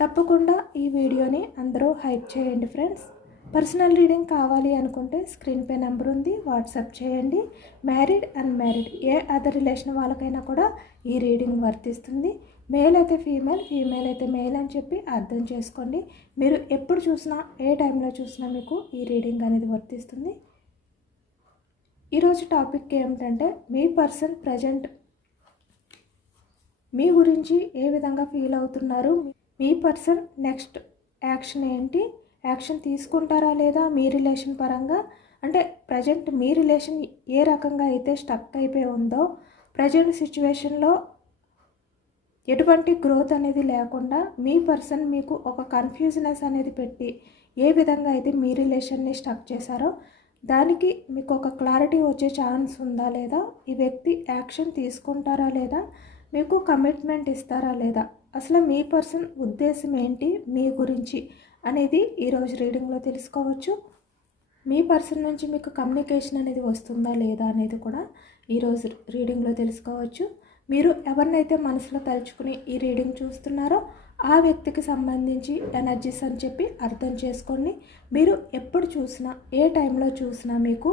తప్పకుండా ఈ వీడియోని అందరూ హైప్ చేయండి ఫ్రెండ్స్. పర్సనల్ రీడింగ్ కావాలి అనుకుంటే స్క్రీన్ పే నెంబర్ ఉంది వాట్సాప్ చేయండి. మ్యారీడ్ అన్మ్యారీడ్ ఏ అదర్ రిలేషన్ వాళ్ళకైనా కూడా ఈ రీడింగ్ వర్తిస్తుంది. మేల్ అయితే ఫీమేల్ ఫీమేల్ అయితే మేల్ అని చెప్పి అర్థం చేసుకోండి. మీరు ఎప్పుడు చూసినా ఏ టైంలో చూసినా మీకు ఈ రీడింగ్ అనేది వర్తిస్తుంది. ఈరోజు టాపిక్ ఏమిటంటే మీ పర్సన్ ప్రజెంట్ మీ గురించి ఏ విధంగా ఫీల్ అవుతున్నారు? మీ పర్సన్ నెక్స్ట్ యాక్షన్ ఏంటి? యాక్షన్ తీసుకుంటారా లేదా మీ రిలేషన్ పరంగా? అంటే ప్రజెంట్ మీ రిలేషన్ ఏ రకంగా అయితే స్టక్ అయిపోయి ఉందో ప్రజెంట్ సిచ్యువేషన్లో ఎటువంటి గ్రోత్ అనేది లేకుండా మీ పర్సన్ మీకు ఒక కన్ఫ్యూజనెస్ అనేది పెట్టి ఏ విధంగా అయితే మీ రిలేషన్ని స్టక్ చేశారో దానికి మీకు ఒక క్లారిటీ వచ్చే ఛాన్స్ ఉందా లేదా? ఈ వ్యక్తి యాక్షన్ తీసుకుంటారా లేదా? మీకు కమిట్మెంట్ ఇస్తారా లేదా? అసలు మీ పర్సన్ ఉద్దేశం ఏంటి? మీ గురించి అనేది ఈరోజు రీడింగ్లో తెలుసుకోవచ్చు. మీ పర్సన్ నుంచి మీకు కమ్యూనికేషన్ అనేది వస్తుందా లేదా అనేది కూడా ఈరోజు రీడింగ్లో తెలుసుకోవచ్చు. మీరు ఎవరినైతే మనసులో తలుచుకుని ఈ రీడింగ్ చూస్తున్నారో ఆ వ్యక్తికి సంబంధించి ఎనర్జీస్ అని చెప్పి అర్థం చేసుకోండి. మీరు ఎప్పుడు చూసినా ఏ టైంలో చూసినా మీకు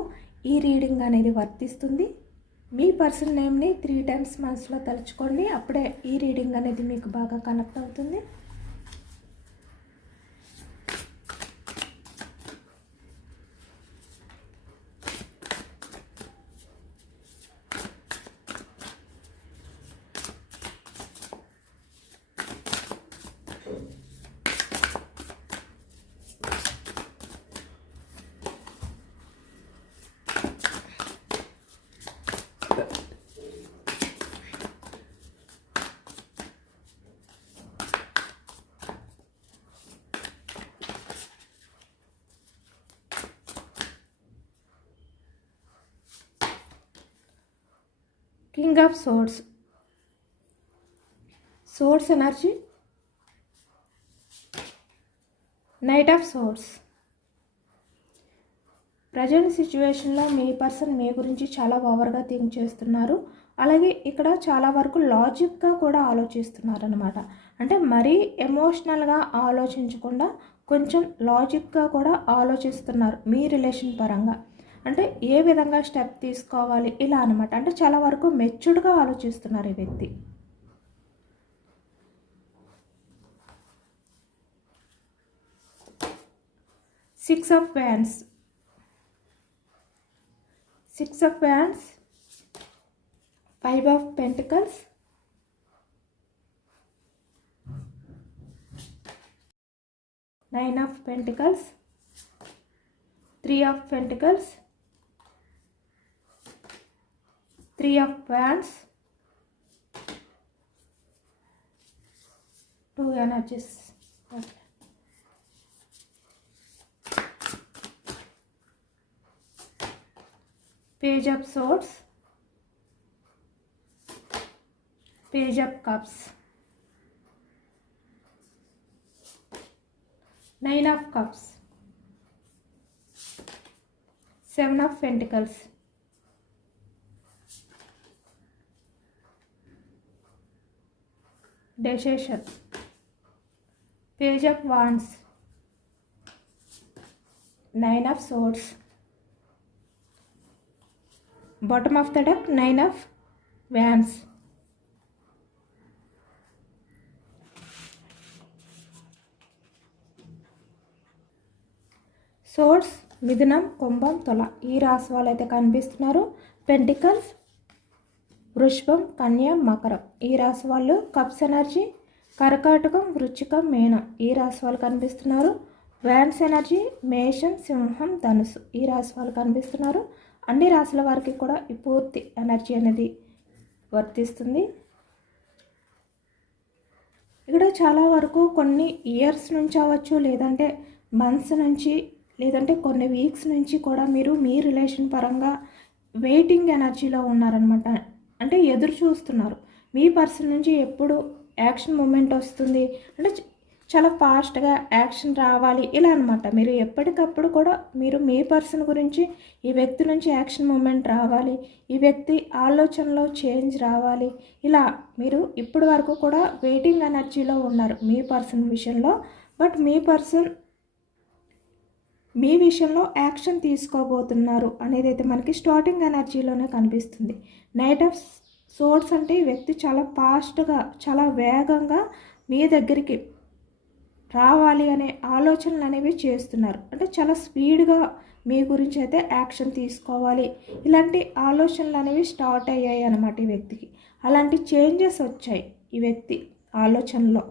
ఈ రీడింగ్ అనేది వర్తిస్తుంది. మీ పర్సన్ నేమ్ని త్రీ టైమ్స్ మనసులో తలుచుకోండి. అప్పుడే ఈ రీడింగ్ అనేది మీకు బాగా కనెక్ట్ అవుతుంది. King of swords swords energy. Knight of swords present సిచ్యువేషన్లో మీ పర్సన్ మీ గురించి చాలా ఓవర్గా థింక్ చేస్తున్నారు. అలాగే ఇక్కడ చాలా వరకు లాజిక్గా కూడా ఆలోచిస్తున్నారు అనమాట అంటే మరీ ఎమోషనల్గా ఆలోచించకుండా కొంచెం లాజిక్గా కూడా ఆలోచిస్తున్నారు మీ రిలేషన్ పరంగా. అంటే ఏ విధంగా స్టెప్ తీసుకోవాలి ఇలా అనమాట అంటే చాలా వరకు మెచ్యూర్డ్గా ఆలోచిస్తున్నారు ఈ వ్యక్తి. Six of wands six of wands five of pentacles nine of pentacles three of pentacles three of wands two energies okay. page of swords page of cups nine of cups seven of pentacles decision. Page of wands nine of swords. Bottom of the deck nine of wands. Source మిథునం కుంభం తొల. ఈ రాసు వాళ్ళు అయితే కనిపిస్తున్నారు. Pentacles వృషభం కన్య మకరం. ఈ రాశి వాళ్ళు కప్స్ ఎనర్జీ కర్కాటకం వృచ్చికం మేనం. ఈ రాశి వాళ్ళు కనిపిస్తున్నారు. వ్యాన్స్ ఎనర్జీ మేషం సింహం ధనుసు. ఈ రాశి వాళ్ళు కనిపిస్తున్నారు. అన్ని రాశుల వారికి కూడా ఈ పూర్తి ఎనర్జీ అనేది వర్తిస్తుంది. ఇక్కడ చాలా వరకు కొన్ని ఇయర్స్ నుంచి అవ్వచ్చు లేదంటే మంత్స్ నుంచి లేదంటే కొన్ని వీక్స్ నుంచి కూడా మీరు మీ రిలేషన్ పరంగా వెయిటింగ్ ఎనర్జీలో ఉన్నారనమాట అంటే ఎదురు చూస్తున్నారు. మీ పర్సన్ నుంచి ఎప్పుడు యాక్షన్ మూమెంట్ వస్తుంది? అంటే చాలా ఫాస్ట్గా యాక్షన్ రావాలి ఇలా అనమాట మీరు ఎప్పటికప్పుడు కూడా మీరు మీ పర్సన్ గురించి ఈ వ్యక్తి నుంచి యాక్షన్ మూమెంట్ రావాలి ఈ వ్యక్తి ఆలోచనలో చేంజ్ రావాలి ఇలా మీరు ఇప్పటి వరకు కూడా వెయిటింగ్ ఎనర్జీలో ఉన్నారు మీ పర్సన్ విషయంలో. బట్ మీ పర్సన్ మీ విషయంలో యాక్షన్ తీసుకోబోతున్నారు అనేది అయితే మనకి స్టార్టింగ్ ఎనర్జీలోనే కనిపిస్తుంది. నైట్ ఆఫ్ సోర్స్ అంటే ఈ వ్యక్తి చాలా ఫాస్ట్గా చాలా వేగంగా మీ దగ్గరికి రావాలి అనే ఆలోచనలు అనేవి చేస్తున్నారు. అంటే చాలా స్పీడ్గా మీ గురించి అయితే యాక్షన్ తీసుకోవాలి. ఇలాంటి ఆలోచనలు అనేవి స్టార్ట్ అయ్యాయి అనమాట ఈ వ్యక్తికి. అలాంటి చేంజెస్ వచ్చాయి ఈ వ్యక్తి ఆలోచనలో.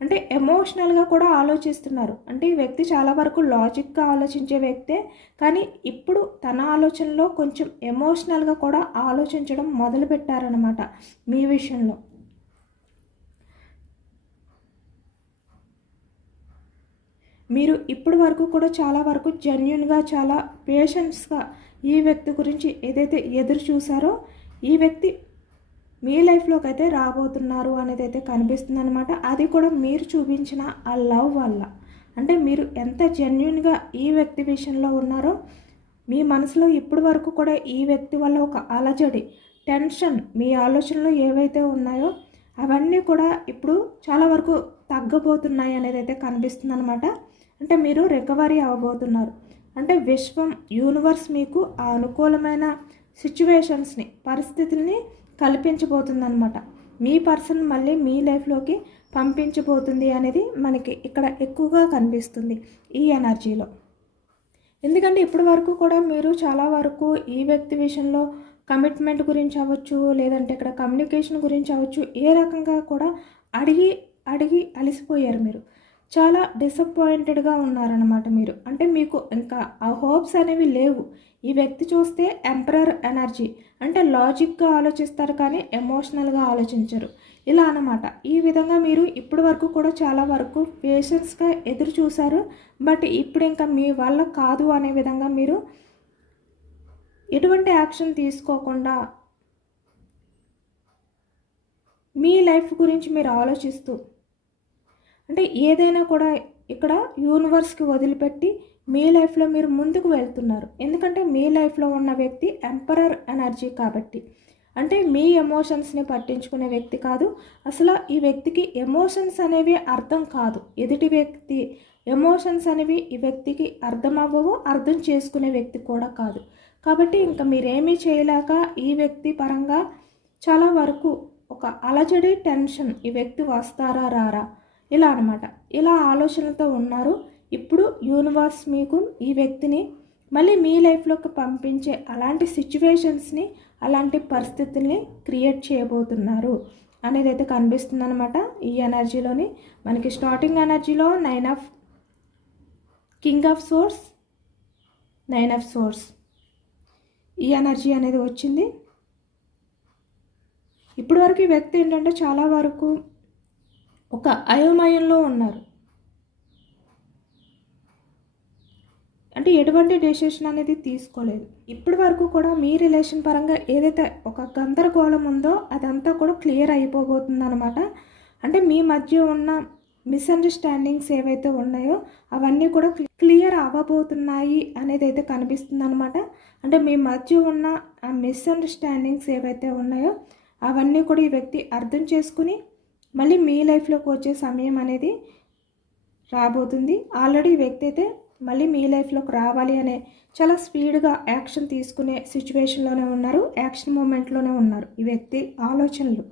అంటే ఎమోషనల్గా కూడా ఆలోచిస్తున్నారు. అంటే ఈ వ్యక్తి చాలా వరకు లాజిక్గా ఆలోచించే వ్యక్తే కానీ ఇప్పుడు తన ఆలోచనలో కొంచెం ఎమోషనల్గా కూడా ఆలోచించడం మొదలుపెట్టారనమాట మీ విషయంలో. మీరు ఇప్పటి వరకు కూడా చాలా వరకు జెన్యున్గా చాలా పేషెన్స్గా ఈ వ్యక్తి గురించి ఏదైతే ఎదురు చూసారో ఈ వ్యక్తి మీ లైఫ్లోకి అయితే రాబోతున్నారు అనేది అయితే కనిపిస్తుంది అనమాట అది కూడా మీరు చూపించిన ఆ లవ్ వల్ల. అంటే మీరు ఎంత జెన్యున్గా ఈ వ్యక్తి విషయంలో ఉన్నారో మీ మనసులో ఇప్పటి వరకు కూడా ఈ వ్యక్తి వల్ల ఒక అలజడి టెన్షన్ మీ ఆలోచనలు ఏవైతే ఉన్నాయో అవన్నీ కూడా ఇప్పుడు చాలా వరకు తగ్గబోతున్నాయి అనేది అయితే కనిపిస్తుంది అనమాట అంటే మీరు రికవరీ అవ్వబోతున్నారు. అంటే విశ్వం యూనివర్స్ మీకు ఆ అనుకూలమైన సిచ్యువేషన్స్ని పరిస్థితుల్ని కల్పించబోతుందనమాట మీ పర్సన్ మళ్ళీ మీ లైఫ్లోకి పంపించబోతుంది అనేది మనకి ఇక్కడ ఎక్కువగా కనిపిస్తుంది ఈ ఎనర్జీలో. ఎందుకంటే ఇప్పటి వరకు కూడా మీరు చాలా వరకు ఈ వ్యక్తి విషయంలో కమిట్మెంట్ గురించి అవ్వచ్చు లేదంటే ఇక్కడ కమ్యూనికేషన్ గురించి అవ్వచ్చు ఏ రకంగా కూడా అడిగి అడిగి అలసిపోయారు మీరు. చాలా డిసప్పాయింటెడ్గా ఉన్నారనమాట మీరు. అంటే మీకు ఇంకా ఆ హోప్స్ అనేవి లేవు. ఈ వ్యక్తి చూస్తే ఎంపరర్ ఎనర్జీ అంటే లాజిక్గా ఆలోచిస్తారు కానీ ఎమోషనల్గా ఆలోచించరు. ఇలా అన్నమాట. ఈ విధంగా మీరు ఇప్పటి వరకు కూడా చాలా వరకు పేషెన్స్గా ఎదురు చూశారు. బట్ ఇప్పుడు ఇంకా మీ వల్ల కాదు అనే విధంగా మీరు ఎటువంటి యాక్షన్ తీసుకోకుండా మీ లైఫ్ గురించి మీరు ఆలోచిస్తూ అంటే ఏదైనా కూడా ఇక్కడ యూనివర్స్కి వదిలిపెట్టి మీ లైఫ్లో మీరు ముందుకు వెళ్తున్నారు. ఎందుకంటే మీ లైఫ్లో ఉన్న వ్యక్తి ఎంపరర్ ఎనర్జీ కాబట్టి. అంటే మీ ఎమోషన్స్ని పట్టించుకునే వ్యక్తి కాదు. అసలు ఈ వ్యక్తికి ఎమోషన్స్ అనేవి అర్థం కాదు. ఎదుటి వ్యక్తి ఎమోషన్స్ అనేవి ఈ వ్యక్తికి అర్థం అవ్వవు అర్థం చేసుకునే వ్యక్తి కూడా కాదు. కాబట్టి ఇంకా మీరేమీ చేయలేక ఈ వ్యక్తి పరంగా చాలా వరకు ఒక అలజడి టెన్షన్ ఈ వ్యక్తి వస్తారా రారా? ఇలా అనమాట ఇలా ఆలోచనలతో ఉన్నారు. ఇప్పుడు యూనివర్స్ మీకు ఈ వ్యక్తిని మళ్ళీ మీ లైఫ్లోకి పంపించే అలాంటి సిచ్యువేషన్స్ని అలాంటి పరిస్థితుల్ని క్రియేట్ చేయబోతున్నారు అనేది అయితే కనిపిస్తుంది అనమాట ఈ ఎనర్జీలోని. మనకి స్టార్టింగ్ ఎనర్జీలో nine of king of swords nine of swords. ఈ ఎనర్జీ అనేది వచ్చింది. ఇప్పటివరకు ఈ వ్యక్తి ఏంటంటే చాలా వరకు ఒక అయోమయంలో ఉన్నారు. అంటే ఎటువంటి డెసిషన్ అనేది తీసుకోలేదు. ఇప్పటి వరకు కూడా మీ రిలేషన్ పరంగా ఏదైతే ఒక గందరగోళం ఉందో అదంతా కూడా క్లియర్ అయిపోబోతుంది అనమాట అంటే మీ మధ్య ఉన్న మిస్అండర్స్టాండింగ్స్ ఏవైతే ఉన్నాయో అవన్నీ కూడా క్లియర్ అవ్వబోతున్నాయి అనేది అయితే కనిపిస్తుంది అనమాట అంటే మీ మధ్య ఉన్న ఆ మిస్అండర్స్టాండింగ్స్ ఏవైతే ఉన్నాయో అవన్నీ కూడా ఈ వ్యక్తి అర్థం చేసుకుని మళ్ళీ మీ లైఫ్లోకి వచ్చే సమయం అనేది రాబోతుంది. ఆల్రెడీ వ్యక్తి అయితే మళ్ళీ మీ లైఫ్లోకి రావాలి అనే చాలా స్పీడ్గా యాక్షన్ తీసుకునే సిచ్యువేషన్లోనే ఉన్నారు యాక్షన్ మూమెంట్లోనే ఉన్నారు ఈ వ్యక్తి ఆలోచనలు.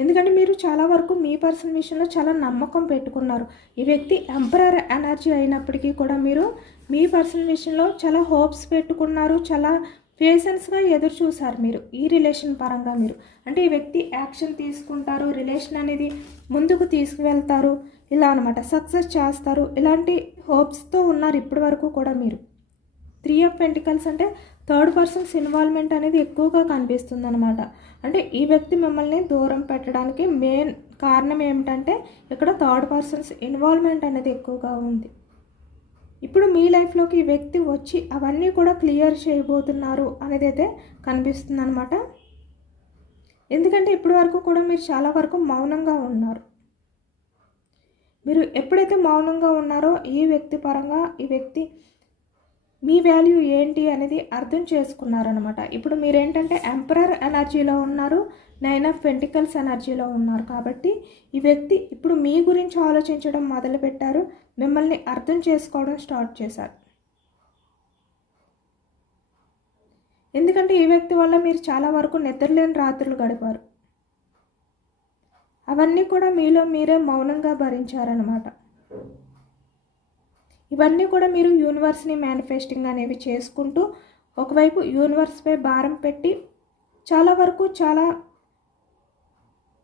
ఎందుకంటే మీరు చాలా వరకు మీ పర్సన్ విషయంలో చాలా నమ్మకం పెట్టుకున్నారు. ఈ వ్యక్తి ఎంపరర్ ఎనర్జీ అయినప్పటికీ కూడా మీరు మీ పర్సన్ విషయంలో చాలా హోప్స్ పెట్టుకున్నారు. చాలా పేషెన్స్గా ఎదురు చూశారు మీరు ఈ రిలేషన్ పరంగా మీరు. అంటే ఈ వ్యక్తి యాక్షన్ తీసుకుంటారు రిలేషన్ అనేది ముందుకు తీసుకువెళ్తారు. ఇలా అనమాట సక్సెస్ చేస్తారు. ఇలాంటి హోప్స్తో ఉన్నారు ఇప్పటి వరకు కూడా మీరు. త్రీ ఆఫ్ పెంటికల్స్ అంటే థర్డ్ పర్సన్స్ ఇన్వాల్వ్మెంట్ అనేది ఎక్కువగా కనిపిస్తుంది అనమాట అంటే ఈ వ్యక్తి మిమ్మల్ని దూరం పెట్టడానికి మెయిన్ కారణం ఏమిటంటే ఇక్కడ థర్డ్ పర్సన్స్ ఇన్వాల్వ్మెంట్ అనేది ఎక్కువగా ఉంది. ఇప్పుడు మీ లైఫ్లోకి ఈ వ్యక్తి వచ్చి అవన్నీ కూడా క్లియర్ చేయబోతున్నారు అనేది అయితే కనిపిస్తుంది అనమాట ఎందుకంటే ఇప్పటి వరకు కూడా మీరు చాలా వరకు మౌనంగా ఉన్నారు. మీరు ఎప్పుడైతే మౌనంగా ఉన్నారో ఈ వ్యక్తి పరంగా ఈ వ్యక్తి మీ వాల్యూ ఏంటి అనేది అర్థం చేసుకున్నారనమాట ఇప్పుడు మీరేంటంటే ఎంపరర్ ఎనర్జీలో ఉన్నారు నైన్ ఆఫ్ పెంటికల్స్ ఎనర్జీలో ఉన్నారు కాబట్టి ఈ వ్యక్తి ఇప్పుడు మీ గురించి ఆలోచించడం మొదలుపెట్టారు మిమ్మల్ని అర్థం చేసుకోవడం స్టార్ట్ చేశారు. ఎందుకంటే ఈ వ్యక్తి వల్ల మీరు చాలా వరకు నిద్రలేని రాత్రులు గడిపారు. అవన్నీ కూడా మీలో మీరే మౌనంగా భరించారనమాట ఇవన్నీ కూడా మీరు యూనివర్స్ని మేనిఫెస్టింగ్ అనేవి చేసుకుంటూ ఒకవైపు యూనివర్స్పై భారం పెట్టి చాలా వరకు చాలా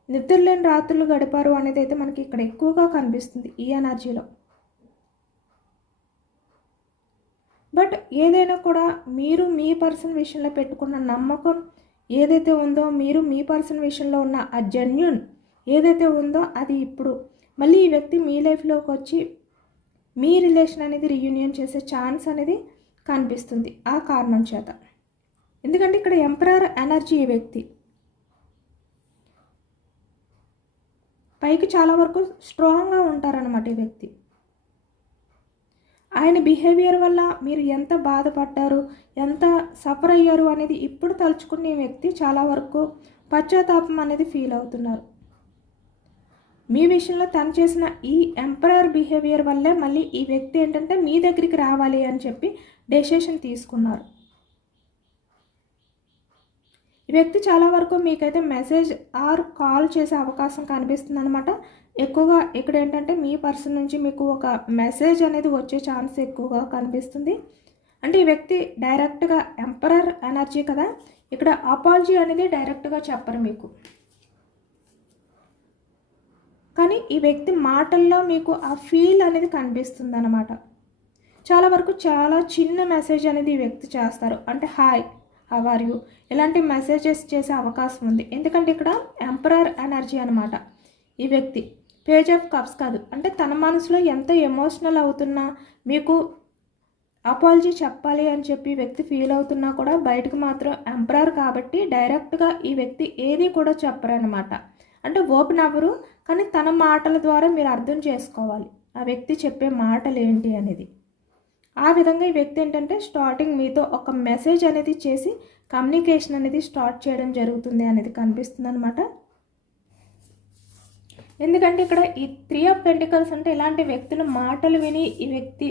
నిద్రలేని రాత్రులు గడిపారు అనేది అయితే మనకి ఇక్కడ ఎక్కువగా కనిపిస్తుంది ఈ ఎనర్జీలో. బట్ ఏదైనా కూడా మీరు మీ పర్సన్ విషయంలో పెట్టుకున్న నమ్మకం ఏదైతే ఉందో మీరు మీ పర్సన్ విషయంలో ఉన్న ఆ జెన్యున్ ఏదైతే ఉందో అది ఇప్పుడు. మళ్ళీ ఈ వ్యక్తి మీ లైఫ్లోకి వచ్చి మీ రిలేషన్ అనేది రీయూనియన్ చేసే ఛాన్స్ అనేది కనిపిస్తుంది ఆ కారణం చేత. ఎందుకంటే ఇక్కడ ఎంపరర్ ఎనర్జీ వ్యక్తి. పైకి చాలా వరకు స్ట్రాంగ్గా ఉంటారనమాట ఈ వ్యక్తి. ఆయన బిహేవియర్ వల్ల మీరు ఎంత బాధపడ్డారు ఎంత సఫర్ అయ్యారు అనేది ఇప్పుడు తలుచుకునే వ్యక్తి చాలా వరకు పశ్చాత్తాపం అనేది ఫీల్ అవుతున్నారు. మీ విషయంలో తను చేసిన ఈ ఎంపరర్ బిహేవియర్ వల్లే మళ్ళీ ఈ వ్యక్తి ఏంటంటే మీ దగ్గరికి రావాలి అని చెప్పి డెసిషన్ తీసుకున్నారు. ఈ వ్యక్తి చాలా వరకు మీకైతే మెసేజ్ ఆర్ కాల్ చేసే అవకాశం కనిపిస్తుంది అనమాట ఎక్కువగా ఇక్కడ ఏంటంటే మీ పర్సన్ నుంచి మీకు ఒక మెసేజ్ అనేది వచ్చే ఛాన్స్ ఎక్కువగా కనిపిస్తుంది. అంటే ఈ వ్యక్తి డైరెక్ట్గా ఎంపరర్ ఎనర్జీ కదా ఇక్కడ అపాలజీ అనేది డైరెక్ట్గా చెప్పరు మీకు. కానీ ఈ వ్యక్తి మాటల్లో మీకు ఆ ఫీల్ అనేది కనిపిస్తుంది అనమాట చాలా వరకు చాలా చిన్న మెసేజ్ అనేది ఈ వ్యక్తి చేస్తారు. అంటే హాయ్ హవర్ యూ ఇలాంటి మెసేజెస్ చేసే అవకాశం ఉంది. ఎందుకంటే ఇక్కడ ఎంపరర్ ఎనర్జీ అనమాట ఈ వ్యక్తి పేజ్ ఆఫ్ కప్స్ కాదు. అంటే తన మనసులో ఎంత ఎమోషనల్ అవుతున్నా మీకు అపాలజీ చెప్పాలి అని చెప్పి వ్యక్తి ఫీల్ అవుతున్నా కూడా బయటకు మాత్రం ఎంపరర్ కాబట్టి డైరెక్ట్గా ఈ వ్యక్తి ఏది కూడా చెప్పరనమాట అంటే ఓపెన్ అవ్వరు కానీ తన మాటల ద్వారా మీరు అర్థం చేసుకోవాలి. ఆ వ్యక్తి చెప్పే మాటలు ఏంటి అనేది. ఆ విధంగా ఈ వ్యక్తి ఏంటంటే స్టార్టింగ్ మీతో ఒక మెసేజ్ అనేది చేసి కమ్యూనికేషన్ అనేది స్టార్ట్ చేయడం జరుగుతుంది అనేది కనిపిస్తుంది అనమాట ఎందుకంటే ఇక్కడ ఈ త్రీ ఆఫ్ పెంటికల్స్ అంటే ఇలాంటి వ్యక్తుల మాటలు విని ఈ వ్యక్తి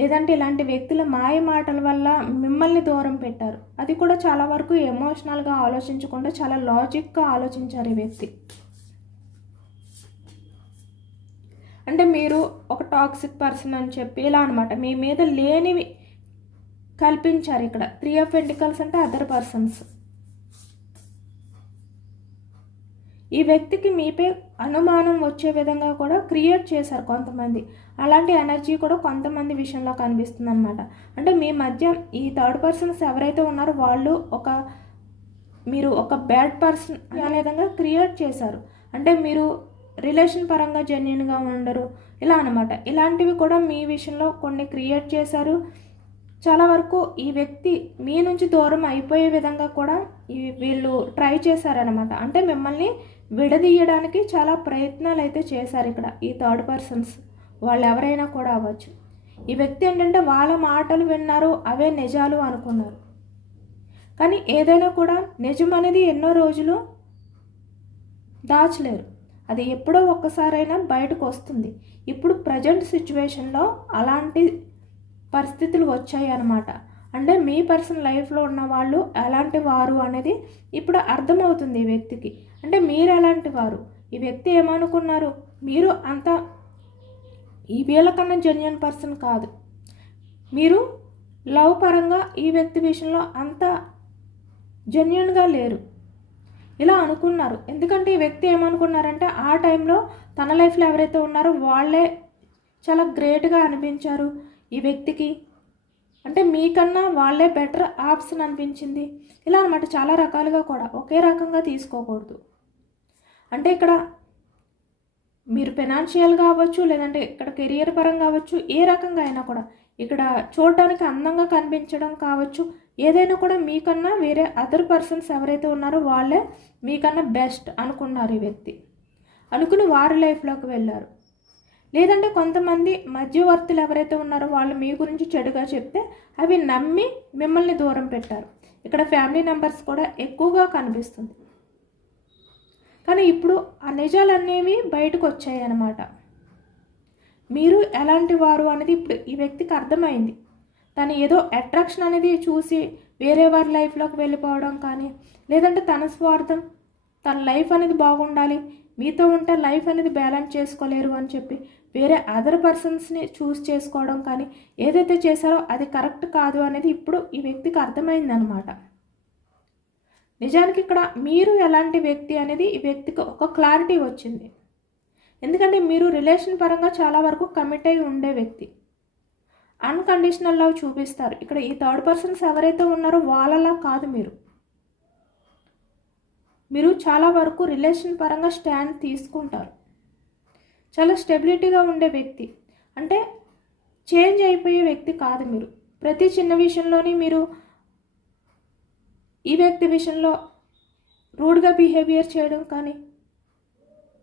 లేదంటే ఇలాంటి వ్యక్తుల మాయ మాటల వల్ల మిమ్మల్ని దూరం పెట్టారు. అది కూడా చాలా వరకు ఎమోషనల్గా ఆలోచించకుండా చాలా లాజిక్గా ఆలోచించారు ఈ వ్యక్తి. అంటే మీరు ఒక టాక్సిక్ పర్సన్ అని చెప్పి ఇలా అనమాట మీ మీద లేనివి కల్పించారు ఇక్కడ. త్రీ ఆఫ్ పెంటికల్స్ అంటే అదర్ పర్సన్స్ ఈ వ్యక్తికి మీపై అనుమానం వచ్చే విధంగా కూడా క్రియేట్ చేశారు కొంతమంది. అలాంటి ఎనర్జీ కూడా కొంతమంది విషయంలో కనిపిస్తుంది అనమాట అంటే మీ మధ్య ఈ థర్డ్ పర్సన్స్ ఎవరైతే ఉన్నారో వాళ్ళు ఒక మీరు ఒక బ్యాడ్ పర్సన్ అనే విధంగా క్రియేట్ చేశారు. అంటే మీరు రిలేషన్ పరంగా జెన్యున్గా ఉండరు. ఇలా అనమాట ఇలాంటివి కూడా మీ విషయంలో కొన్ని క్రియేట్ చేశారు. చాలా వరకు ఈ వ్యక్తి మీ నుంచి దూరం అయిపోయే విధంగా కూడా వీళ్ళు ట్రై చేశారనమాట అంటే మిమ్మల్ని విడదీయడానికి చాలా ప్రయత్నాలు అయితే చేశారు ఇక్కడ ఈ థర్డ్ పర్సన్స్. వాళ్ళు ఎవరైనా కూడా అవ్వచ్చు. ఈ వ్యక్తి ఏంటంటే వాళ్ళ మాటలు విన్నారు అవే నిజాలు అనుకున్నారు. కానీ ఏదైనా కూడా నిజం అనేది ఎన్నో రోజులు దాచలేరు. అది ఎప్పుడో ఒక్కసారైనా బయటకు వస్తుంది. ఇప్పుడు ప్రజెంట్ సిచ్యువేషన్లో అలాంటి పరిస్థితులు వచ్చాయి అన్నమాట అంటే మీ పర్సనల్ లైఫ్లో ఉన్న వాళ్ళు ఎలాంటి వారు అనేది ఇప్పుడు అర్థమవుతుంది ఈ వ్యక్తికి. అంటే మీరు ఎలాంటి వారు? ఈ వ్యక్తి ఏమనుకున్నారు? మీరు అంత ఈ వీళ్ళకన్నా జెన్యున్ పర్సన్ కాదు. మీరు లవ్ పరంగా ఈ వ్యక్తి విషయంలో అంత జెన్యున్గా లేరు. ఇలా అనుకున్నారు. ఎందుకంటే ఈ వ్యక్తి ఏమనుకున్నారంటే ఆ టైంలో తన లైఫ్లో ఎవరైతే ఉన్నారో వాళ్ళే చాలా గ్రేట్గా అనిపించారు ఈ వ్యక్తికి. అంటే మీకన్నా వాళ్ళే బెటర్ ఆప్షన్ అనిపించింది. ఇలా అనమాట చాలా రకాలుగా కూడా ఒకే రకంగా తీసుకోకూడదు. అంటే ఇక్కడ మీరు ఫినాన్షియల్ కావచ్చు లేదంటే ఇక్కడ కెరియర్ పరంగా అవ్వచ్చు ఏ రకంగా అయినా కూడా ఇక్కడ చూడటానికి అందంగా కనిపించడం కావచ్చు. ఏదైనా కూడా మీకన్నా వేరే అదర్ పర్సన్స్ ఎవరైతే ఉన్నారో వాళ్ళే మీకన్నా బెస్ట్ అనుకున్నారు ఈ వ్యక్తి. అనుకుని వారి లైఫ్లోకి వెళ్ళారు. లేదంటే కొంతమంది మధ్యవర్తులు ఎవరైతే ఉన్నారో వాళ్ళు మీ గురించి చెడుగా చెప్తే అవి నమ్మి మిమ్మల్ని దూరం పెట్టారు. ఇక్కడ ఫ్యామిలీ మెంబర్స్ కూడా ఎక్కువగా కనిపిస్తుంది. కానీ ఇప్పుడు ఆ నిజాలు అనేవి బయటకు వచ్చాయి అన్నమాట మీరు ఎలాంటి వారు అనేది ఇప్పుడు ఈ వ్యక్తికి అర్థమైంది. తను ఏదో అట్రాక్షన్ అనేది చూసి వేరే వారి లైఫ్లోకి వెళ్ళిపోవడం కానీ లేదంటే తన స్వార్థం తన లైఫ్ అనేది బాగుండాలి మీతో ఉంటే లైఫ్ అనేది బ్యాలెన్స్ చేసుకోలేరు అని చెప్పి వేరే అదర్ పర్సన్స్ని చూస్ చేసుకోవడం కానీ ఏదైతే చేశారో అది కరెక్ట్ కాదు అనేది ఇప్పుడు ఈ వ్యక్తికి అర్థమైందనమాట నిజానికి ఇక్కడ మీరు ఎలాంటి వ్యక్తి అనేది ఈ వ్యక్తికి ఒక క్లారిటీ వచ్చింది. ఎందుకంటే మీరు రిలేషన్ పరంగా చాలా వరకు కమిట్ అయి ఉండే వ్యక్తి. అన్కండిషనల్ లవ్ చూపిస్తారు. ఇక్కడ ఈ థర్డ్ పర్సన్స్ ఎవరైతే ఉన్నారో వాళ్ళలా కాదు మీరు. మీరు చాలా వరకు రిలేషన్ పరంగా స్టాండ్ తీసుకుంటారు. చాలా స్టెబిలిటీగా ఉండే వ్యక్తి. అంటే చేంజ్ అయిపోయే వ్యక్తి కాదు మీరు. ప్రతి చిన్న విషయంలోని మీరు ఈ వ్యక్తి విషయంలో రూడ్గా బిహేవియర్ చేయడం కానీ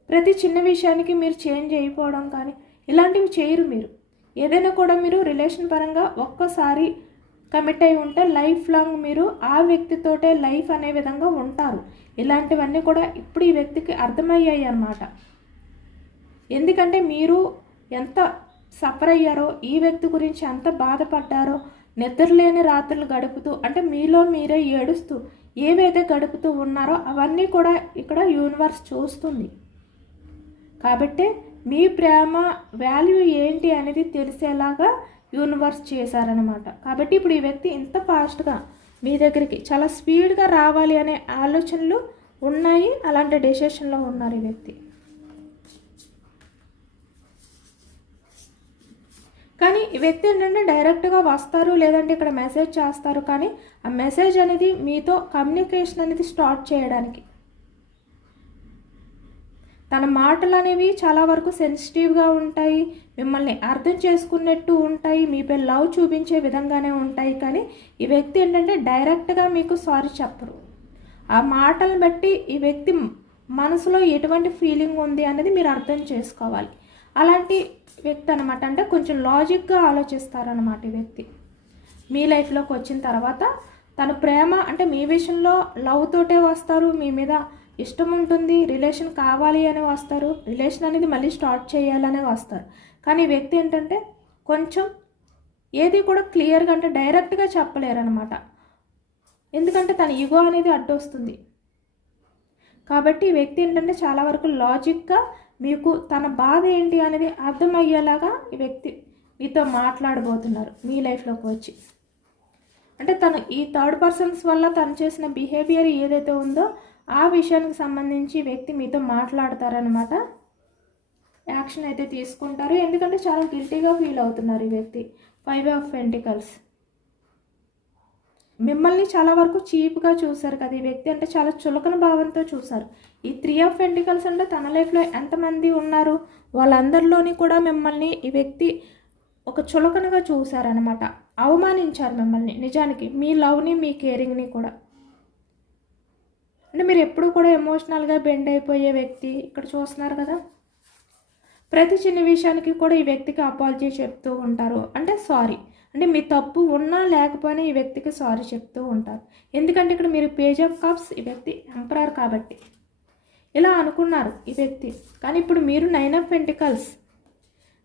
ప్రతి చిన్న విషయానికి మీరు చేంజ్ అయిపోవడం కానీ ఇలాంటివి చేయరు మీరు. ఏదైనా కూడా మీరు రిలేషన్ పరంగా ఒక్కసారి కమిట్ అయి ఉంటే లైఫ్ లాంగ్ మీరు ఆ వ్యక్తితోటే లైఫ్ అనే విధంగా ఉంటారు. ఇలాంటివన్నీ కూడా ఇప్పుడు ఈ వ్యక్తికి అర్థమయ్యాయి అన్నమాట. ఎందుకంటే మీరు ఎంత సఫర్ అయ్యారో ఈ వ్యక్తి గురించి ఎంత బాధపడ్డారో నిద్రలేని రాత్రులు గడుపుతూ అంటే మీలో మీరే ఏడుస్తూ ఏవైతే గడుపుతూ ఉన్నారో అవన్నీ కూడా ఇక్కడ యూనివర్స్ చూస్తుంది. కాబట్టి మీ ప్రేమ వాల్యూ ఏంటి అనేది తెలిసేలాగా యూనివర్స్ చేశారనమాట కాబట్టి ఇప్పుడు ఈ వ్యక్తి ఇంత ఫాస్ట్గా మీ దగ్గరికి చాలా స్పీడ్గా రావాలి అనే ఆలోచనలు ఉన్నాయి. అలాంటి డెసిషన్లో ఉన్నారు ఈ వ్యక్తి. కానీ ఈ వ్యక్తి ఏంటంటే డైరెక్ట్గా వస్తారు లేదంటే ఇక్కడ మెసేజ్ చేస్తారు. కానీ ఆ మెసేజ్ అనేది మీతో కమ్యూనికేషన్ అనేది స్టార్ట్ చేయడానికి తన మాటలు అనేవి చాలా వరకు సెన్సిటివ్గా ఉంటాయి మిమ్మల్ని అర్థం చేసుకున్నట్టు ఉంటాయి మీపై లవ్ చూపించే విధంగానే ఉంటాయి. కానీ ఈ వ్యక్తి ఏంటంటే డైరెక్ట్గా మీకు సారీ చెప్పరు. ఆ మాటలను బట్టి ఈ వ్యక్తి మనసులో ఎటువంటి ఫీలింగ్ ఉంది అనేది మీరు అర్థం చేసుకోవాలి. అలాంటి వ్యక్తి అనమాట అంటే కొంచెం లాజిక్గా ఆలోచిస్తారనమాట ఈ వ్యక్తి. మీ లైఫ్లోకి వచ్చిన తర్వాత తన ప్రేమ అంటే మీ విషయంలో లవ్ తోటే వస్తారు మీ మీద ఇష్టం ఉంటుంది రిలేషన్ కావాలి అని వస్తారు. రిలేషన్ అనేది మళ్ళీ స్టార్ట్ చేయాలనే వస్తారు. కానీ వ్యక్తి ఏంటంటే కొంచెం ఏది కూడా క్లియర్గా అంటే డైరెక్ట్గా చెప్పలేరు అనమాట ఎందుకంటే తన ఈగో అనేది అడ్డొస్తుంది. కాబట్టి ఈ వ్యక్తి ఏంటంటే చాలా వరకు లాజిక్గా మీకు తన బాధ ఏంటి అనేది అర్థమయ్యేలాగా ఈ వ్యక్తి మీతో మాట్లాడబోతున్నారు మీ లైఫ్లోకి వచ్చి. అంటే తను ఈ థర్డ్ పర్సన్స్ వల్ల తను చేసిన బిహేవియర్ ఏదైతే ఉందో ఆ విషయానికి సంబంధించి వ్యక్తి మీతో మాట్లాడతారనమాట యాక్షన్ అయితే తీసుకుంటారు. ఎందుకంటే చాలా గిల్టీగా ఫీల్ అవుతున్నారు ఈ వ్యక్తి. Five of pentacles. మిమ్మల్ని చాలా వరకు చీప్గా చూశారు కదా ఈ వ్యక్తి. అంటే చాలా చులకన భావంతో చూశారు. ఈ త్రీ ఆఫ్ పెంటికల్స్ అంటే తన లైఫ్లో ఎంతమంది ఉన్నారు? వాళ్ళందరిలోని కూడా మిమ్మల్ని ఈ వ్యక్తి ఒక చులకనగా చూశారనమాట అవమానించారు మిమ్మల్ని. నిజానికి మీ లవ్ని మీ కేరింగ్ని కూడా. అంటే మీరు ఎప్పుడు కూడా ఎమోషనల్గా బెండ్ అయిపోయే వ్యక్తి ఇక్కడ చూస్తున్నారు కదా? ప్రతి చిన్న విషయానికి కూడా ఈ వ్యక్తికి అపాలజీ చెప్తూ ఉంటారు. అంటే సారీ అంటే మీ తప్పు ఉన్నా లేకపోయినా ఈ వ్యక్తికి సారీ చెప్తూ ఉంటారు. ఎందుకంటే ఇక్కడ మీరు పేజ్ ఆఫ్ కప్స్ ఈ వ్యక్తి ఎంపరర్ కాబట్టి. ఇలా అనుకున్నారు ఈ వ్యక్తి. కానీ ఇప్పుడు మీరు నైన్ ఆఫ్ పెంటికల్స్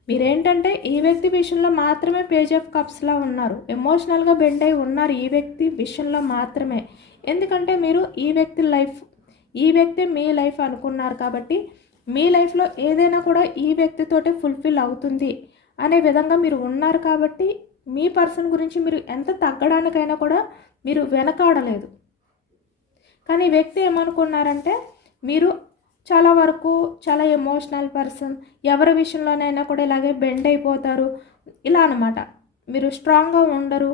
మీరేంటంటే ఈ వ్యక్తి విషయంలో మాత్రమే పేజ్ ఆఫ్ కప్స్లా ఉన్నారు. ఎమోషనల్గా బెండ్ అయి ఉన్నారు ఈ వ్యక్తి విషయంలో మాత్రమే. ఎందుకంటే మీరు ఈ వ్యక్తి లైఫ్ ఈ వ్యక్తి మీ లైఫ్ అనుకున్నారు కాబట్టి మీ లైఫ్లో ఏదైనా కూడా ఈ వ్యక్తితోటే ఫుల్ఫిల్ అవుతుంది అనే విధంగా మీరు ఉన్నారు కాబట్టి మీ పర్సన్ గురించి మీరు ఎంత తగ్గడానికైనా కూడా మీరు వెనకాడలేదు. కానీ వ్యక్తి ఏమనుకున్నారంటే మీరు చాలా వరకు చాలా ఎమోషనల్ పర్సన్ ఎవరి విషయంలోనైనా కూడా ఇలాగే బెండ్ అయిపోతారు. ఇలా అనమాట మీరు స్ట్రాంగ్గా ఉండరు.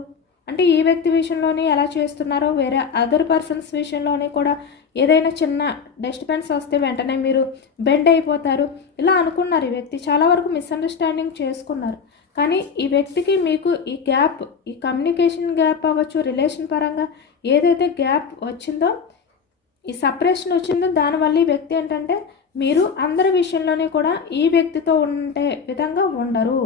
అంటే ఈ వ్యక్తి విషయంలోనే ఎలా చేస్తున్నారో వేరే అదర్ పర్సన్స్ విషయంలోనే కూడా ఏదైనా చిన్న డస్ట్బిన్స్ వస్తే వెంటనే మీరు బెండ్ అయిపోతారు. ఇలా అనుకున్నారు ఈ వ్యక్తి. చాలా వరకు మిస్అండర్స్టాండింగ్ చేసుకున్నారు. కానీ ఈ వ్యక్తికి మీకు ఈ గ్యాప్ ఈ కమ్యూనికేషన్ గ్యాప్ అవ్వచ్చు రిలేషన్ పరంగా ఏదైతే గ్యాప్ వచ్చిందో ఈ సపరేషన్ వచ్చిందో దానివల్ల ఈ వ్యక్తి ఏంటంటే మీరు అందరి విషయంలోనే కూడా ఈ వ్యక్తితో ఉండే విధంగా ఉండరు.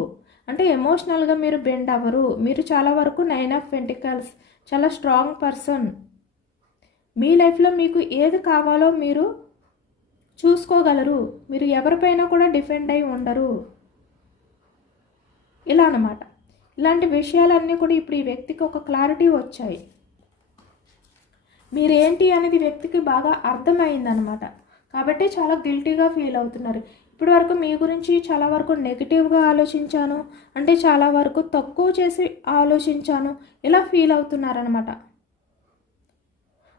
అంటే ఎమోషనల్గా మీరు బెండ్ అవ్వరు. మీరు చాలా వరకు నైన్ ఆఫ్ పెంటికల్స్ చాలా స్ట్రాంగ్ పర్సన్ మీ లైఫ్లో మీకు ఏది కావాలో మీరు చూసుకోగలరు. మీరు ఎవరిపైనా కూడా డిఫెండ్ అయి ఉండరు. ఇలా అనమాట ఇలాంటి విషయాలన్నీ కూడా ఇప్పుడు ఈ వ్యక్తికి ఒక క్లారిటీ వచ్చాయి. మీరేంటి అనేది వ్యక్తికి బాగా అర్థమైందనమాట కాబట్టి చాలా గిల్టీగా ఫీల్ అవుతున్నారు. ఇప్పటి వరకు మీ గురించి చాలా వరకు నెగిటివ్గా ఆలోచించాను. అంటే చాలా వరకు తక్కువ చేసి ఆలోచించాను. ఇలా ఫీల్ అవుతున్నారనమాట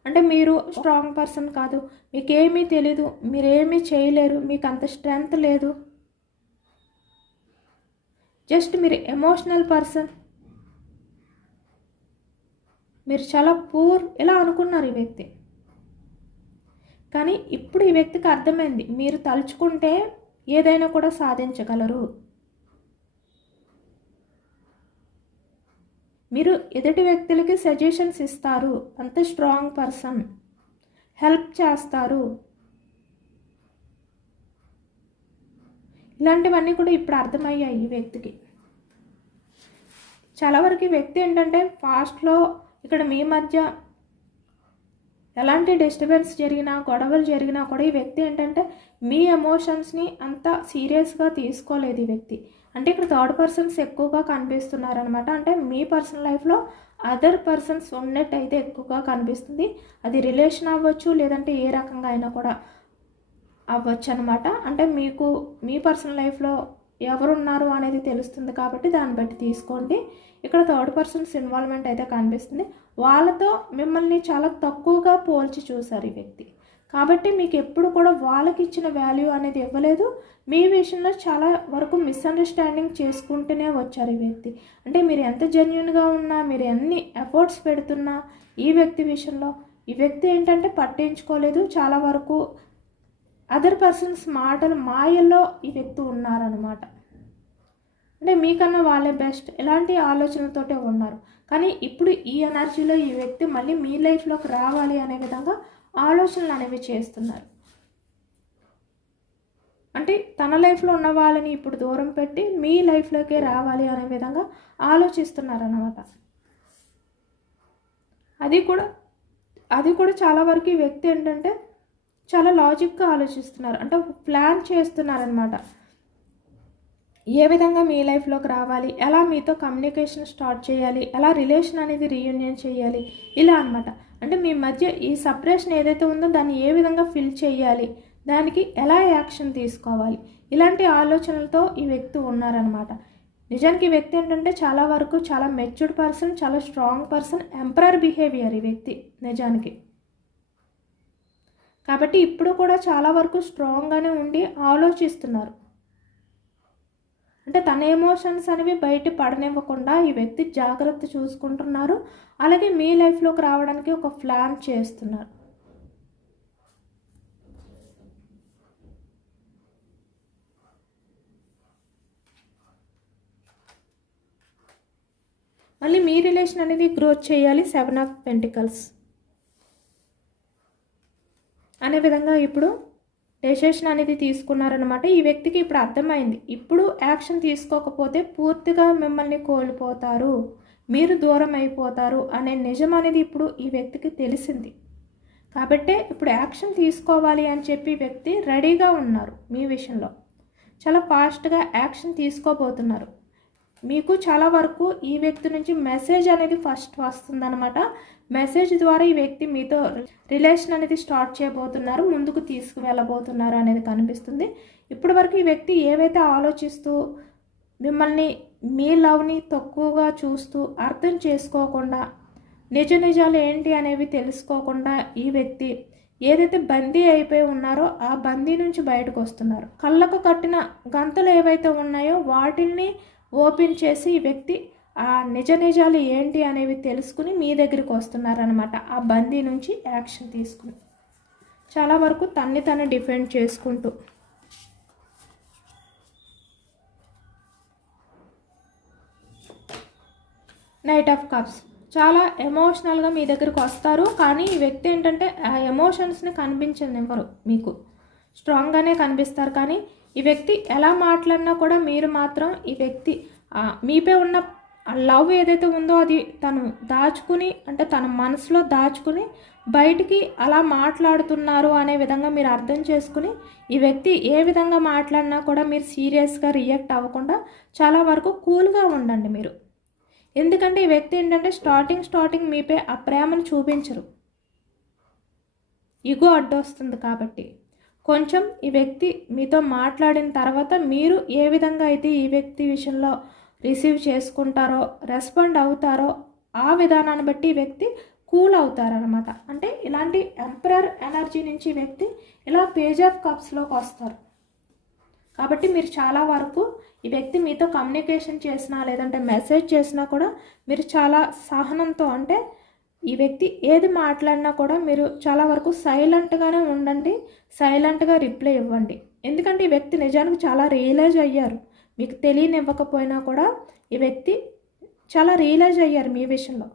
అంటే మీరు స్ట్రాంగ్ పర్సన్ కాదు. మీకేమీ తెలీదు. మీరేమీ చేయలేరు. మీకు అంత స్ట్రెంగ్త్ లేదు. జస్ట్ మీరు ఎమోషనల్ పర్సన్ మీరు చాలా పూర్ ఇలా అనుకున్నారు ఈ వ్యక్తి. కానీ ఇప్పుడు ఈ వ్యక్తికి అర్థమైంది. మీరు తలుచుకుంటే ఏదైనా కూడా సాధించగలరు. మీరు ఎదుటి వ్యక్తులకి సజెషన్స్ ఇస్తారు. అంత స్ట్రాంగ్ పర్సన్. హెల్ప్ చేస్తారు. ఇలాంటివన్నీ కూడా ఇప్పుడు అర్థమయ్యాయి ఈ వ్యక్తికి. చాలా వరకు వ్యక్తి ఏంటంటే ఫాస్ట్లో ఇక్కడ మీ మధ్య ఎలాంటి డిస్టర్బెన్స్ జరిగినా గొడవలు జరిగినా కూడా ఈ వ్యక్తి ఏంటంటే మీ ఎమోషన్స్ని అంత సీరియస్గా తీసుకోలేదు ఈ వ్యక్తి. అంటే ఇక్కడ థర్డ్ పర్సన్స్ ఎక్కువగా కనిపిస్తున్నారనమాట అంటే మీ పర్సనల్ లైఫ్లో అదర్ పర్సన్స్ ఉన్నట్టయితే ఎక్కువగా కనిపిస్తుంది. అది రిలేషన్ అవ్వచ్చు లేదంటే ఏ రకంగా అయినా కూడా అవ్వచ్చు అనమాట అంటే మీకు మీ పర్సనల్ లైఫ్లో ఎవరున్నారు అనేది తెలుస్తుంది కాబట్టి దాన్ని బట్టి తీసుకోండి. ఇక్కడ థర్డ్ పర్సన్స్ ఇన్వాల్వ్మెంట్ అయితే కనిపిస్తుంది. వాళ్ళతో మిమ్మల్ని చాలా తక్కువగా పోల్చి చూశారు ఈ వ్యక్తి. కాబట్టి మీకు ఎప్పుడు కూడా వాళ్ళకి ఇచ్చిన వాల్యూ అనేది ఇవ్వలేదు. మీ విషయంలో చాలా వరకు మిస్అండర్స్టాండింగ్ చేసుకుంటూనే వచ్చారు ఈ వ్యక్తి. అంటే మీరు ఎంత జెన్యున్గా ఉన్నా మీరు ఎన్ని ఎఫర్ట్స్ పెడుతున్నా ఈ వ్యక్తి విషయంలో ఈ వ్యక్తి ఏంటంటే పట్టించుకోలేదు. చాలా వరకు అదర్ పర్సన్స్ మాటలు మాయల్లో ఈ వ్యక్తి ఉన్నారనమాట అంటే మీకన్నా వాళ్ళే బెస్ట్ ఇలాంటి ఆలోచనలతోటే ఉన్నారు. కానీ ఇప్పుడు ఈ ఎనర్జీలో ఈ వ్యక్తి మళ్ళీ మీ లైఫ్లోకి రావాలి అనే విధంగా ఆలోచనలు అనేవి చేస్తున్నారు. అంటే తన లైఫ్లో ఉన్న వాళ్ళని ఇప్పుడు దూరం పెట్టి మీ లైఫ్లోకే రావాలి అనే విధంగా ఆలోచిస్తున్నారు అది కూడా అది కూడా చాలా వరకు ఈ వ్యక్తి ఏంటంటే చాలా లాజిక్గా ఆలోచిస్తున్నారు. అంటే ప్లాన్ చేస్తున్నారనమాట ఏ విధంగా మీ లైఫ్లోకి రావాలి? ఎలా మీతో కమ్యూనికేషన్ స్టార్ట్ చేయాలి? ఎలా రిలేషన్ అనేది రీయూనియన్ చేయాలి? ఇలా అనమాట అంటే మీ మధ్య ఈ సపరేషన్ ఏదైతే ఉందో దాన్ని ఏ విధంగా ఫిల్ చేయాలి? దానికి ఎలా యాక్షన్ తీసుకోవాలి? ఇలాంటి ఆలోచనలతో ఈ వ్యక్తి ఉన్నారనమాట నిజానికి ఈ వ్యక్తి ఏంటంటే చాలా వరకు చాలా మెచ్యూర్డ్ పర్సన్ చాలా స్ట్రాంగ్ పర్సన్ ఎంపరర్ బిహేవియర్ ఈ వ్యక్తి. నిజానికి. కాబట్టి ఇప్పుడు కూడా చాలా వరకు స్ట్రాంగ్గానే ఉండి ఆలోచిస్తున్నారు. అంటే తన ఎమోషన్స్ అనేవి బయట పడనివ్వకుండా ఈ వ్యక్తి జాగ్రత్త చూసుకుంటున్నారు. అలాగే మీ లైఫ్లోకి రావడానికి ఒక ప్లాన్ చేస్తున్నారు. మళ్ళీ మీ రిలేషన్ అనేది గ్రోత్ చేయాలి. Seven of pentacles. అనే విధంగా ఇప్పుడు డెసిషన్ అనేది తీసుకున్నారనమాట ఈ వ్యక్తికి ఇప్పుడు అర్థమైంది. ఇప్పుడు యాక్షన్ తీసుకోకపోతే పూర్తిగా మిమ్మల్ని కోల్పోతారు. మీరు దూరం అయిపోతారు అనే నిజం అనేది ఇప్పుడు ఈ వ్యక్తికి తెలిసింది. కాబట్టే ఇప్పుడు యాక్షన్ తీసుకోవాలి అని చెప్పి వ్యక్తి రెడీగా ఉన్నారు మీ విషయంలో. చాలా ఫాస్ట్గా యాక్షన్ తీసుకోబోతున్నారు. మీకు చాలా వరకు ఈ వ్యక్తి నుంచి మెసేజ్ అనేది ఫస్ట్ వస్తుందన్నమాట. మెసేజ్ ద్వారా ఈ వ్యక్తి మీతో రిలేషన్ అనేది స్టార్ట్ చేయబోతున్నారు ముందుకు తీసుకువెళ్ళబోతున్నారు అనేది కనిపిస్తుంది. ఇప్పటి వరకు ఈ వ్యక్తి ఏవైతే ఆలోచిస్తూ మిమ్మల్ని మీ లవ్ని తక్కువగా చూస్తూ అర్థం చేసుకోకుండా నిజ నిజాలు ఏంటి అనేవి తెలుసుకోకుండా ఈ వ్యక్తి ఏదైతే బందీ అయిపోయి ఉన్నారో ఆ బందీ నుంచి బయటకు వస్తున్నారు. కళ్ళకు కట్టిన గంతలు ఏవైతే ఉన్నాయో వాటిల్ని ఓపెన్ చేసి ఈ వ్యక్తి ఆ నిజ నిజాలు ఏంటి అనేవి తెలుసుకుని మీ దగ్గరికి వస్తున్నారనమాట ఆ బందీ నుంచి యాక్షన్ తీసుకుని. చాలా వరకు తన్ని తను డిఫెండ్ చేసుకుంటూ. Knight of cups. చాలా ఎమోషనల్గా మీ దగ్గరికి వస్తారు. కానీ ఈ వ్యక్తి ఏంటంటే ఆ ఎమోషన్స్ని కనిపించనివ్వరు మీకు. స్ట్రాంగ్గానే కనిపిస్తారు. కానీ ఈ వ్యక్తి ఎలా మాట్లాడినా కూడా మీరు మాత్రం ఈ వ్యక్తి మీపై ఉన్న లవ్ ఏదైతే ఉందో అది తను దాచుకుని అంటే తన మనసులో దాచుకుని బయటికి అలా మాట్లాడుతున్నారు అనే విధంగా మీరు అర్థం చేసుకుని ఈ వ్యక్తి ఏ విధంగా మాట్లాడినా కూడా మీరు సీరియస్గా రియాక్ట్ అవ్వకుండా చాలా వరకు కూల్గా ఉండండి మీరు. ఎందుకంటే ఈ వ్యక్తి ఏంటంటే స్టార్టింగ్ స్టార్టింగ్ మీపై ఆ ప్రేమను చూపించరు. ఇగో అడ్డొస్తుంది కాబట్టి. కొంచెం ఈ వ్యక్తి మీతో మాట్లాడిన తర్వాత మీరు ఏ విధంగా అయితే ఈ వ్యక్తి విషయంలో రిసీవ్ చేసుకుంటారో రెస్పాండ్ అవుతారో ఆ విధానాన్ని బట్టి ఈ వ్యక్తి కూల్ అవుతారనమాట అంటే ఇలాంటి ఎంపరర్ ఎనర్జీ నుంచి వ్యక్తి ఇలా పేజ్ ఆఫ్ కప్స్లోకి వస్తారు. కాబట్టి మీరు చాలా వరకు ఈ వ్యక్తి మీతో కమ్యూనికేషన్ చేసినా లేదంటే మెసేజ్ చేసినా కూడా మీరు చాలా సహనంతో అంటే ఈ వ్యక్తి ఏది మాట్లాడినా కూడా మీరు చాలా వరకు సైలెంట్గానే ఉండండి. సైలెంట్గా రిప్లై ఇవ్వండి. ఎందుకంటే ఈ వ్యక్తి నిజానికి చాలా రియలైజ్ అయ్యారు. మీకు తెలియనివ్వకపోయినా కూడా ఈ వ్యక్తి చాలా రియలైజ్ అయ్యారు మీ విషయంలో.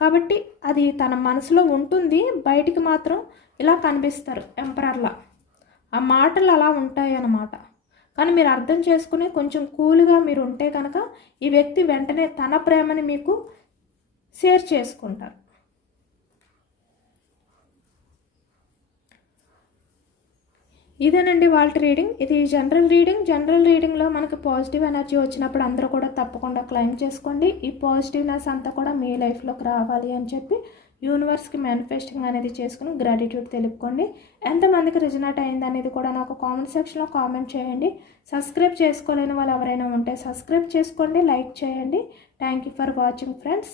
కాబట్టి అది తన మనసులో ఉంటుంది. బయటికి మాత్రం ఇలా కనిపిస్తారు ఎంపరర్లా. ఆ మాటలు అలా ఉంటాయి అన్నమాట. కానీ మీరు అర్థం చేసుకుని కొంచెం కూల్గా మీరు ఉంటే కనుక ఈ వ్యక్తి వెంటనే తన ప్రేమని మీకు షేర్ చేసుకుంటారు. ఇదేనండి వాళ్ళ రీడింగ్. ఇది జనరల్ రీడింగ్. జనరల్ రీడింగ్లో మనకి పాజిటివ్ ఎనర్జీ వచ్చినప్పుడు అందరూ కూడా తప్పకుండా క్లైమ్ చేసుకోండి. ఈ పాజిటివ్నెస్ అంతా కూడా మీ లైఫ్లోకి రావాలి అని చెప్పి యూనివర్స్కి మేనిఫెస్టింగ్ అనేది చేసుకుని గ్రాటిట్యూడ్ తెలుపుకోండి. ఎంతమందికి రిజనేట్ అయింది అనేది కూడా నాకు కామెంట్ సెక్షన్లో కామెంట్ చేయండి. సబ్స్క్రైబ్ చేసుకోలేని వాళ్ళు ఎవరైనా ఉంటే సబ్స్క్రైబ్ చేసుకోండి లైక్ చేయండి. Thank you for watching friends.